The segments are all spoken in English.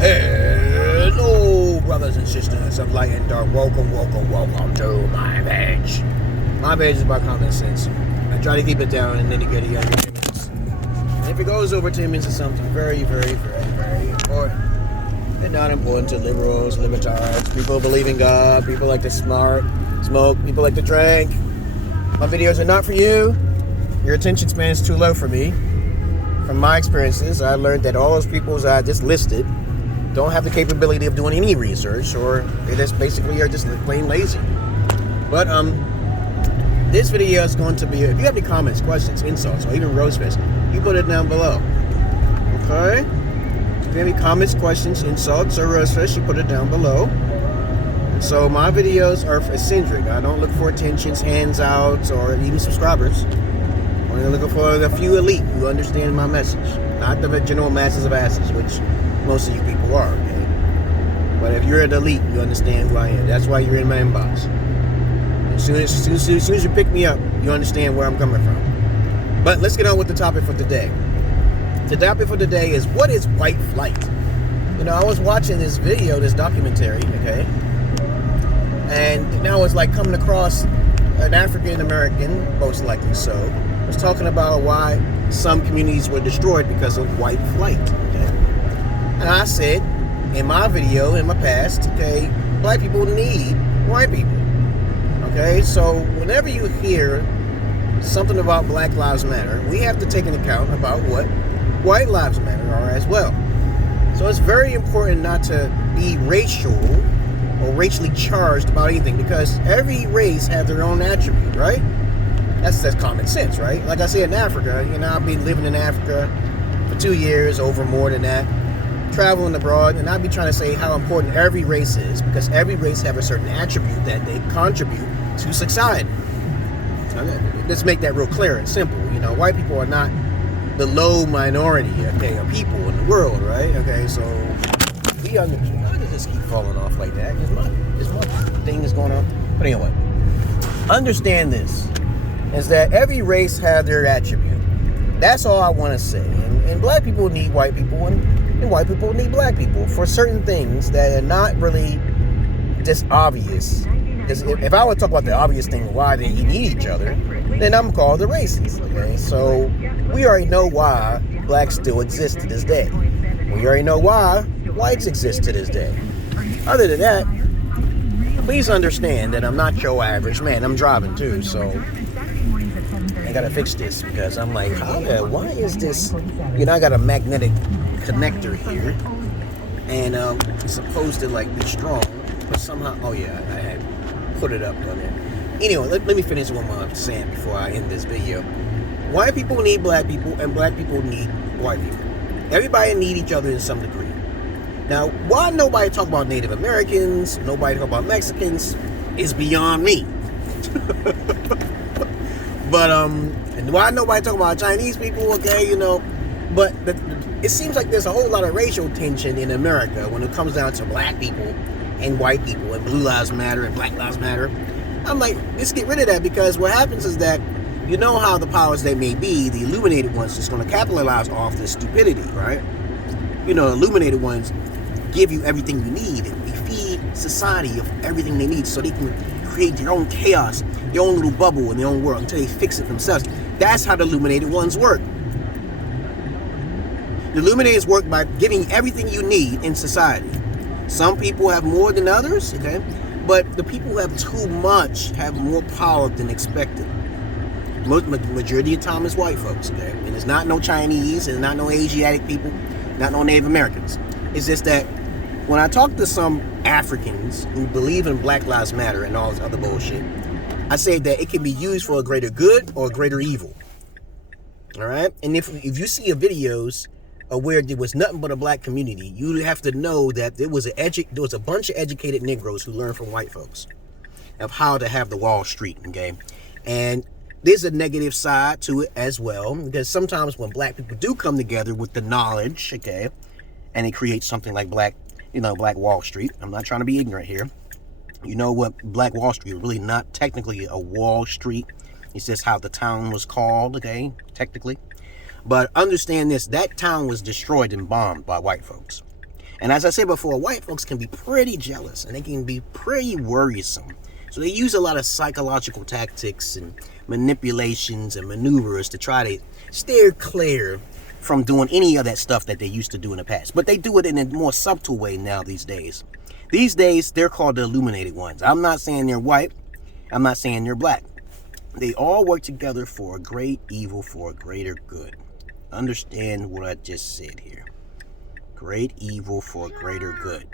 Hello, brothers and sisters of light and dark. Welcome to my page. My page is about common sense. I try to keep it down and nitty gritty under 10 minutes. And if it goes over 10 minutes, it's something very important. And not important to liberals, libertards, people who believe in God, people like to smoke, people like to drink. My videos are not for you. Your attention span is too low for me. From my experiences, I learned that all those people I just listed don't have the capability of doing any research, or they just basically are just plain lazy. But this video is going to be, if you have any comments, questions, insults, or even roast fest, you put it down below. Okay? If you have any comments, questions, insults, or roast fest, you put it down below. And so my videos are eccentric. I don't look for attentions, handouts, or even subscribers. I'm looking for the few elite who understand my message, not the general masses of asses, which most of you people are, okay? But if you're an elite, you understand who I am. That's why you're in my inbox. As soon as you pick me up, you understand where I'm coming from. But let's get on with the topic for today. The topic for today is, what is white flight? You know, I was watching this video, this documentary, okay? And now it's like coming across an African American, most likely so, was talking about why some communities were destroyed because of white flight, okay? And I said, in my video, in my past, okay, black people need white people, okay? So whenever you hear something about Black Lives Matter, we have to take into account about what white lives matter are as well. So it's very important not to be racial or racially charged about anything, because every race has their own attribute, right? That's common sense, right? Like I said, in Africa, you know, I've been living in Africa for 2 years, over more than that, traveling abroad, and I'd be trying to say how important every race is, because every race have a certain attribute that they contribute to society. Let's make that real clear and simple. You know, white people are not the low minority, okay, of people in the world, right? Okay, so we understand. I can just keep falling off like that. This my thing is going on. But anyway, understand this, is that every race have their attribute. That's all I want to say. And black people need white people, and white people need black people for certain things that are not really just obvious. Because if I would talk about the obvious thing, why they need each other, then I'm called the racist, okay? So we already know why blacks still exist to this day. We already know why whites exist to this day. Other than that, please understand that I'm not your average man. I'm driving too, so I gotta fix this, because I'm like, why is this? You know, I got a magnetic connector here, and it's supposed to like be strong, but somehow, oh yeah, I had put it up on there. Anyway, let me finish what I'm saying before I end this video. White people need black people, and black people need white people. Everybody need each other in some degree. Now, why nobody talk about Native Americans, nobody talk about Mexicans, is beyond me. But and why nobody talk about Chinese people, okay, you know, but it seems like there's a whole lot of racial tension in America when it comes down to black people and white people, and Blue Lives Matter and Black Lives Matter. I'm like, let's get rid of that, because what happens is that, you know how the powers that may be, the illuminated ones, just going to capitalize off this stupidity, right? You know, illuminated ones give you everything you need, and they feed society of everything they need, so they can create their own chaos, their own little bubble in their own world until they fix it themselves. That's how the illuminated ones work. The illuminators work by giving everything you need in society. Some people have more than others, okay? But the people who have too much have more power than expected. Majority of the time is white folks, okay? And it's not no Chinese, it's not no Asiatic people, not no Native Americans. It's just that when I talk to some Africans who believe in Black Lives Matter and all this other bullshit, I say that it can be used for a greater good or a greater evil. All right? And if you see videos where there was nothing but a black community, you have to know that there was a bunch of educated Negroes who learned from white folks of how to have the Wall Street, okay? And there's a negative side to it as well, because sometimes when black people do come together with the knowledge, okay, and it creates something like Black Wall Street. I'm not trying to be ignorant here. You know what, Black Wall Street is really not technically a Wall Street. It's just how the town was called, okay, technically. But understand this, that town was destroyed and bombed by white folks. And as I said before, white folks can be pretty jealous and they can be pretty worrisome. So they use a lot of psychological tactics and manipulations and maneuvers to try to steer clear from doing any of that stuff that they used to do in the past. But they do it in a more subtle way now these days. These days, they're called the illuminated ones. I'm not saying they're white. I'm not saying they're black. They all work together for a great evil, for a greater good. Understand what I just said here. Great evil for a greater good.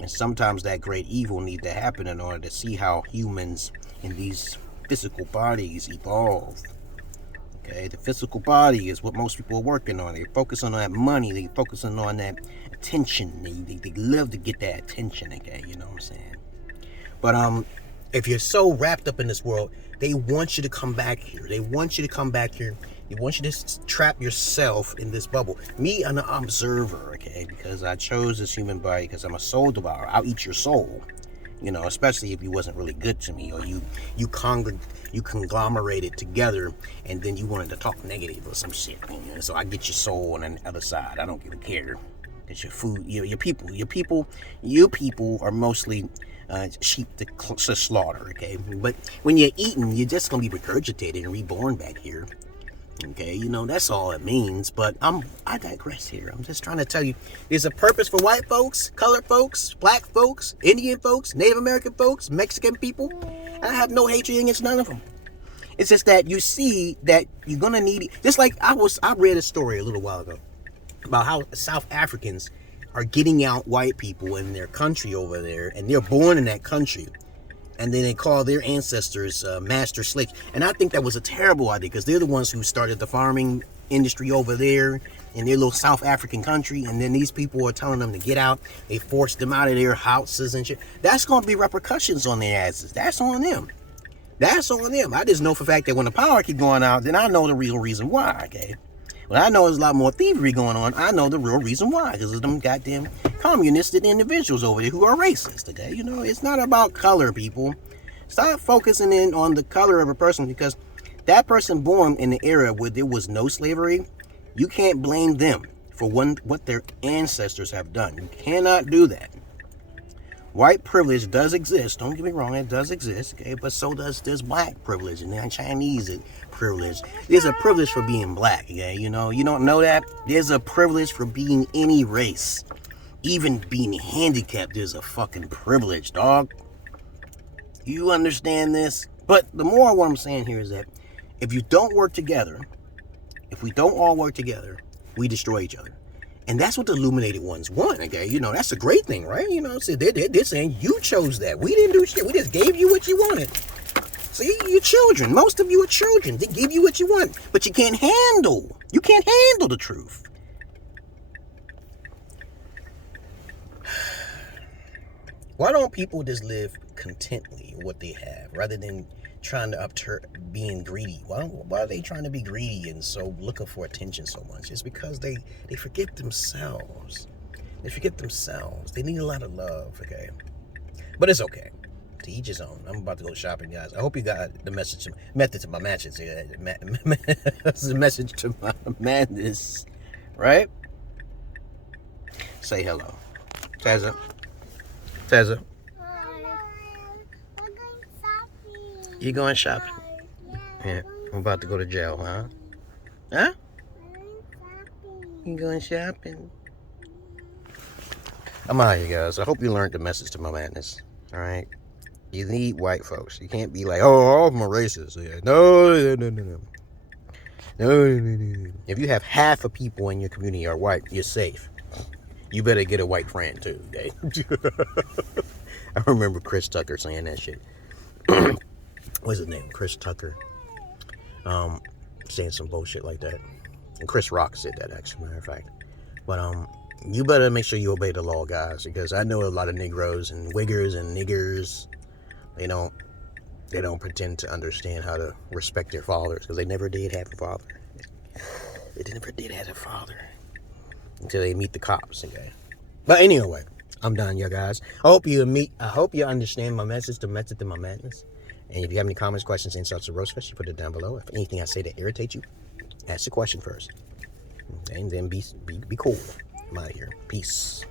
And sometimes that great evil needs to happen in order to see how humans in these physical bodies evolve. Okay, the physical body is what most people are working on. They're focusing on that money. They're focusing on that attention. They love to get that attention, okay? You know what I'm saying? But if you're so wrapped up in this world, they want you to come back here. They want you to come back here. They want you to trap yourself in this bubble. Me, I'm an observer, okay? Because I chose this human body because I'm a soul devourer. I'll eat your soul. You know, especially if you wasn't really good to me, or you conglomerated together and then you wanted to talk negative or some shit. You know? So I get your soul on the other side. I don't give a care. It's your food, your people are mostly sheep to slaughter, okay? But when you're eating, you're just gonna be regurgitated and reborn back here. Okay, you know, that's all it means. But I digress here. I'm just trying to tell you, there's a purpose for white folks, colored folks, black folks, Indian folks, Native American folks, Mexican people. I have no hatred against none of them. It's just that you see that you're gonna need it. Just like I read a story a little while ago about how South Africans are getting out white people in their country over there, and they're born in that country. And then they call their ancestors master slaves. And I think that was a terrible idea, because they're the ones who started the farming industry over there in their little South African country. And then these people are telling them to get out. They forced them out of their houses and shit. That's going to be repercussions on their asses. That's on them. That's on them. I just know for a fact that when the power keep going out, then I know the real reason why, okay? When I know there's a lot more thievery going on, I know the real reason why. Because of them goddamn communistic individuals over there who are racist, okay? You know, it's not about color, people. Stop focusing in on the color of a person, because that person born in the era where there was no slavery, you can't blame them for what their ancestors have done. You cannot do that. White privilege does exist. Don't get me wrong, it does exist, okay? But so does this black privilege and then Chinese privilege. There's a privilege for being black, okay? You know, you don't know that? There's a privilege for being any race. Even being handicapped, there's a fucking privilege, dog. You understand this? But the more what I'm saying here is that if you don't work together, if we don't all work together, we destroy each other. And that's what the illuminated ones want, okay? You know, that's a great thing, right? You know, so they're saying you chose that. We didn't do shit. We just gave you what you wanted. See, you're children. Most of you are children. They give you what you want. But you can't handle. You can't handle the truth. Why don't people just live contently with what they have rather than trying to being greedy? Why are they trying to be greedy and so looking for attention so much? It's because they forget themselves. They forget themselves. They need a lot of love, okay? But it's okay. To each his own. I'm about to go shopping, guys. I hope you got the message to my matches. This is a message to my madness, right? Say hello. Tazza. Tazza. You going shopping? Yeah. I'm about to go to jail, huh? Huh? You going shopping? I'm out here, guys. I hope you learned the message to my madness. Alright? You need white folks. You can't be like, oh, all of them are racist. Yeah. No. If you have half of people in your community are white, you're safe. You better get a white friend too, okay? I remember Chris Tucker saying that shit. What's his name? Chris Tucker. Saying some bullshit like that. And Chris Rock said that, actually, matter of fact. But you better make sure you obey the law, guys, because I know a lot of Negroes and wiggers and niggers. They don't pretend to understand how to respect their fathers, because they never did have a father. They never did have a father until they meet the cops, okay? But anyway, I'm done, you guys. I hope you understand my message, the method to my madness. And if you have any comments, questions, insults, or roast, you put it down below. If anything I say that irritates you, ask the question first. Okay? And then be cool. I'm out of here. Peace.